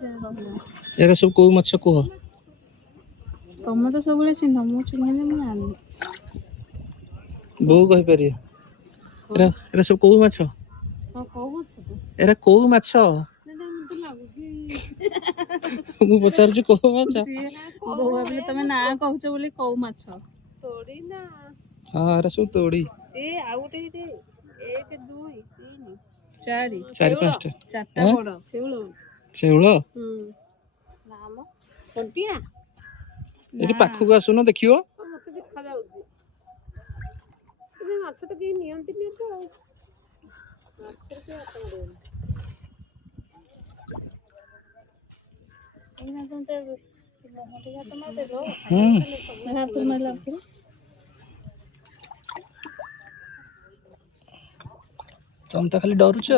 era सब कोउ माछ कह ତମେ ତ ସବୁବେଳେ ଚିହ୍ନ ମୁଁ ଚିହ୍ନିନି ମୁଁ ଜାଣିନି बो कहि परियो एरा एरा सब कोउ माछ ହଁ କୋଉ ମାଛ ତ एरा कोउ माछ ନା ମତେ ଲାଗୁଛି मु पचारछु कोउ माछ ବୋଉ ଭାବିଲେ ତମେ ନାଁ କହୁଛ ବୋଲି କୋଉ ମାଛ ତୋଡି ନା हां एरा सब तोड़ी ଏ ଆଉ ଗୋଟେ ଦେ 1 2 3 4 चारि पांचटा ଚାରିଟା ବଡ ଶେଉଳ शेउଳ ନାମ କଣ୍ଟିଆ ଏଠି ପାଖକୁ ଆସୁନ ଦେଖିବ ମତେ ଦେଖା ଯାଉଛି ମାଛ ତ କେହି ନିଅନ୍ତିନି ତ ଆଉ ମାଛରେ କେହି ହାତ ମାରିବେନି ଏଇନା ତମେ ଲହଟି ହାତ ମାରିଦେଲ ହାତ ମାରିଲା ତମେ ତ ଖାଲି ଡରୁଛ